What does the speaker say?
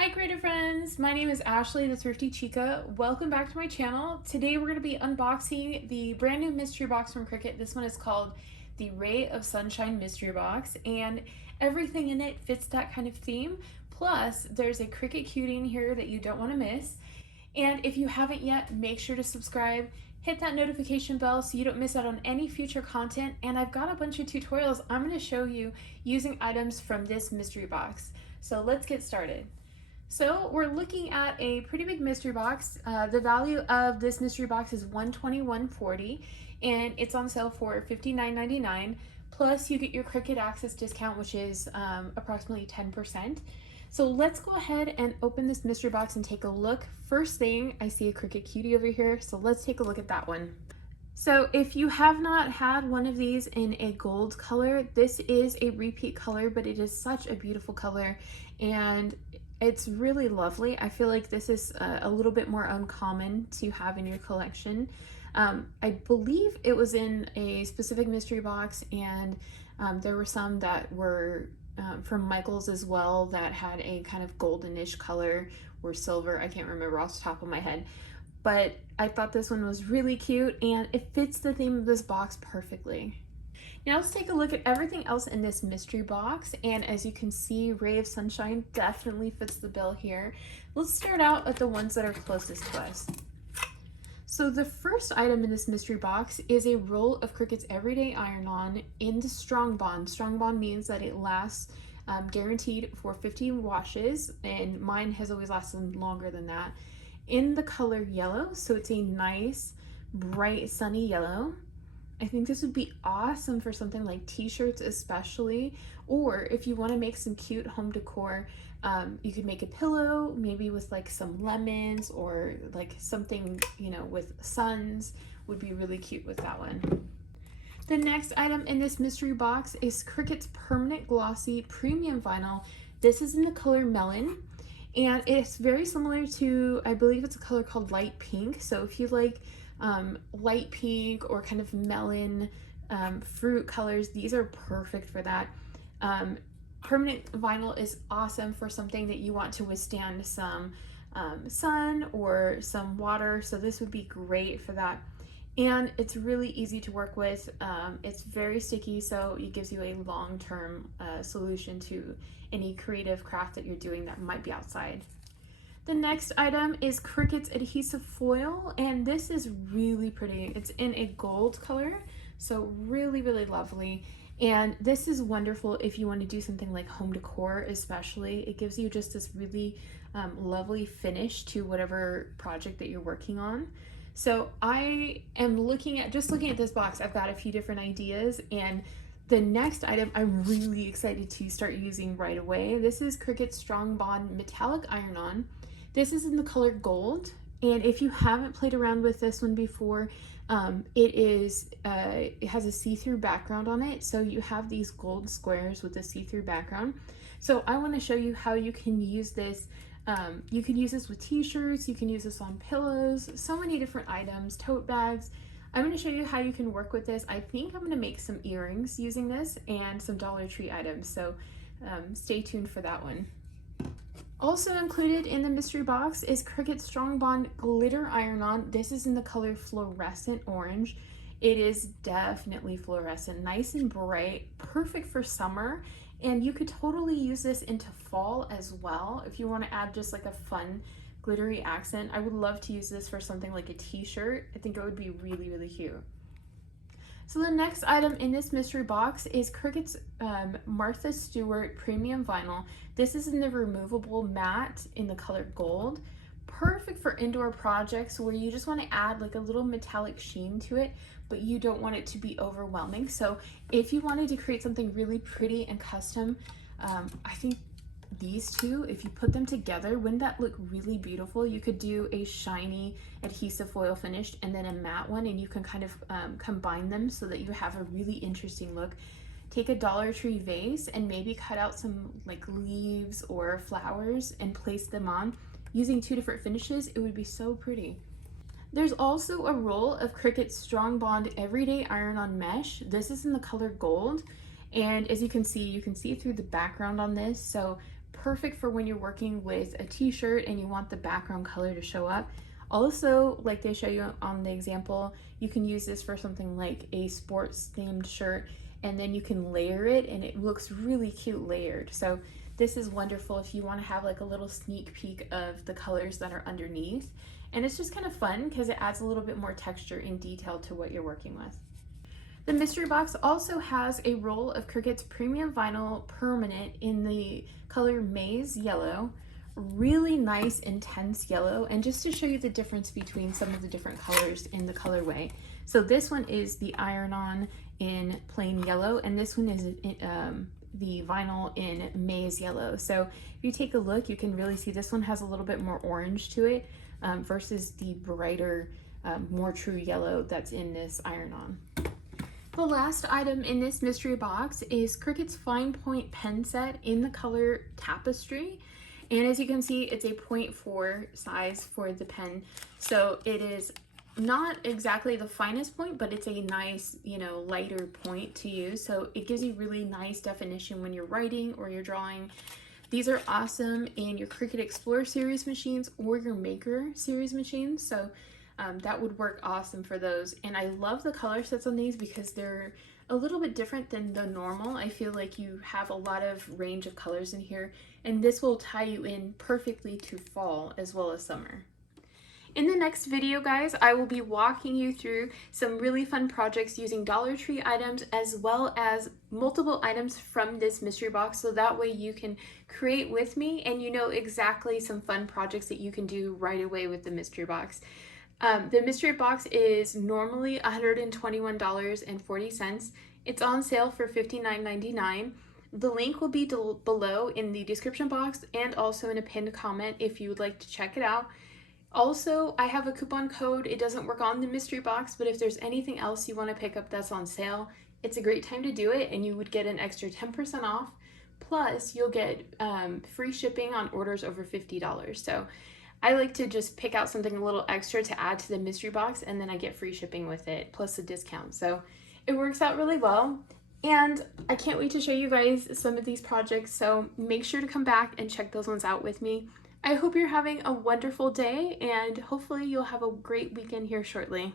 Hi creator friends, my name is Ashley the Thrifty Chica. Welcome back to my channel. Today we're going to be unboxing the brand new mystery box from Cricut. This one is called the Ray of Sunshine Mystery Box, and everything in it fits that kind of theme. Plus there's a Cricut Cutie in here that you don't want to miss. And if you haven't yet, make sure to subscribe, hit that notification bell so you don't miss out on any future content. And I've got a bunch of tutorials I'm going to show you using items from this mystery box. So let's get started. So we're looking at a pretty big mystery box. The value of this mystery box is $121.40 and it's on sale for $59.99. Plus you get your Cricut Access discount, which is approximately 10%. So let's go ahead and open this mystery box and take a look. First thing, I see a Cricut Cutie over here, so let's take a look at that one. So if you have not had one of these in a gold color, this is a repeat color, but it is such a beautiful color and it's really lovely. I feel like this is a little bit more uncommon to have in your collection. I believe it was in a specific mystery box, and there were some that were from Michael's as well that had a kind of goldenish color or silver. I can't remember off the top of my head, but I thought this one was really cute and it fits the theme of this box perfectly. Now let's take a look at everything else in this mystery box, and as you can see, Ray of Sunshine definitely fits the bill here. Let's start out at the ones that are closest to us. So the first item in this mystery box is a roll of Cricut's Everyday Iron-On in the Strong Bond. Strong Bond means that it lasts guaranteed for 50 washes, and mine has always lasted longer than that. In the color yellow, so it's a nice, bright, sunny yellow. I think this would be awesome for something like t-shirts especially, or if you want to make some cute home decor, you could make a pillow maybe with like some lemons or like something, you know, with suns would be really cute with that one. The next item in this mystery box is Cricut's Permanent Glossy Premium Vinyl. This is in the color Melon, and it's very similar to, I believe it's a color called Light Pink. So if you like light pink or kind of melon fruit colors, these are perfect for that. Permanent vinyl is awesome for something that you want to withstand some sun or some water, so this would be great for that. And it's really easy to work with. It's very sticky, so it gives you a long-term solution to any creative craft that you're doing that might be outside. The next item is Cricut's Adhesive Foil, and this is really pretty. It's in a gold color, so really, really lovely. And this is wonderful if you want to do something like home decor especially. It gives you just this really lovely finish to whatever project that you're working on. So I am looking at this box, I've got a few different ideas, and the next item I'm really excited to start using right away. This is Cricut's Strong Bond Metallic Iron-On. This is in the color gold, and if you haven't played around with this one before, it has a see-through background on it, so you have these gold squares with a see-through background. So I want to show you how you can use this. You can use this with t-shirts, you can use this on pillows, so many different items, tote bags. I'm going to show you how you can work with this. I think I'm going to make some earrings using this and some Dollar Tree items, so stay tuned for that one. Also included in the mystery box is Cricut's Strong Bond Glitter Iron-On. This is in the color Fluorescent Orange. It is definitely fluorescent, nice and bright, perfect for summer, and you could totally use this into fall as well if you want to add just like a fun glittery accent. I would love to use this for something like a t-shirt. I think it would be really, really cute. So the next item in this mystery box is Cricut's Martha Stewart Premium Vinyl. This is in the removable matte in the color gold. Perfect for indoor projects where you just want to add like a little metallic sheen to it, but you don't want it to be overwhelming. So if you wanted to create something really pretty and custom, I think these two, if you put them together, wouldn't that look really beautiful? You could do a shiny adhesive foil finish and then a matte one, and you can kind of combine them so that you have a really interesting look. Take a Dollar Tree vase and maybe cut out some like leaves or flowers and place them on. Using two different finishes, it would be so pretty. There's also a roll of Cricut's Strong Bond Everyday Iron-On Mesh. This is in the color gold, and as you can see through the background on this, so perfect for when you're working with a t-shirt and you want the background color to show up. Also, like they show you on the example, you can use this for something like a sports themed shirt, and then you can layer it and it looks really cute layered. So this is wonderful if you want to have like a little sneak peek of the colors that are underneath. And it's just kind of fun because it adds a little bit more texture and detail to what you're working with. The mystery box also has a roll of Cricut's premium vinyl permanent in the color Maize yellow. Really nice intense yellow, and just to show you the difference between some of the different colors in the colorway. So this one is the iron-on in plain yellow, and this one is the vinyl in Maize yellow. So if you take a look, you can really see this one has a little bit more orange to it versus the brighter, more true yellow that's in this iron-on. The last item in this mystery box is Cricut's Fine Point pen set in the color Tapestry. And as you can see, it's a 0.4 size for the pen. So it is not exactly the finest point, but it's a nice, lighter point to use. So it gives you really nice definition when you're writing or you're drawing. These are awesome in your Cricut Explorer series machines or your Maker series machines. So that would work awesome for those. And I love the color sets on these because they're a little bit different than the normal. I feel like you have a lot of range of colors in here, and this will tie you in perfectly to fall as well as summer. In the next video, guys, I will be walking you through some really fun projects using Dollar Tree items as well as multiple items from this mystery box, so that way you can create with me and you know exactly some fun projects that you can do right away with the mystery box. The mystery box is normally $121.40. It's on sale for $59.99. The link will be below in the description box and also in a pinned comment if you would like to check it out. Also, I have a coupon code. It doesn't work on the mystery box, but if there's anything else you want to pick up that's on sale, it's a great time to do it, and you would get an extra 10% off. Plus, you'll get free shipping on orders over $50. So I like to just pick out something a little extra to add to the mystery box, and then I get free shipping with it, plus a discount. So it works out really well. And I can't wait to show you guys some of these projects, so make sure to come back and check those ones out with me. I hope you're having a wonderful day, and hopefully you'll have a great weekend here shortly.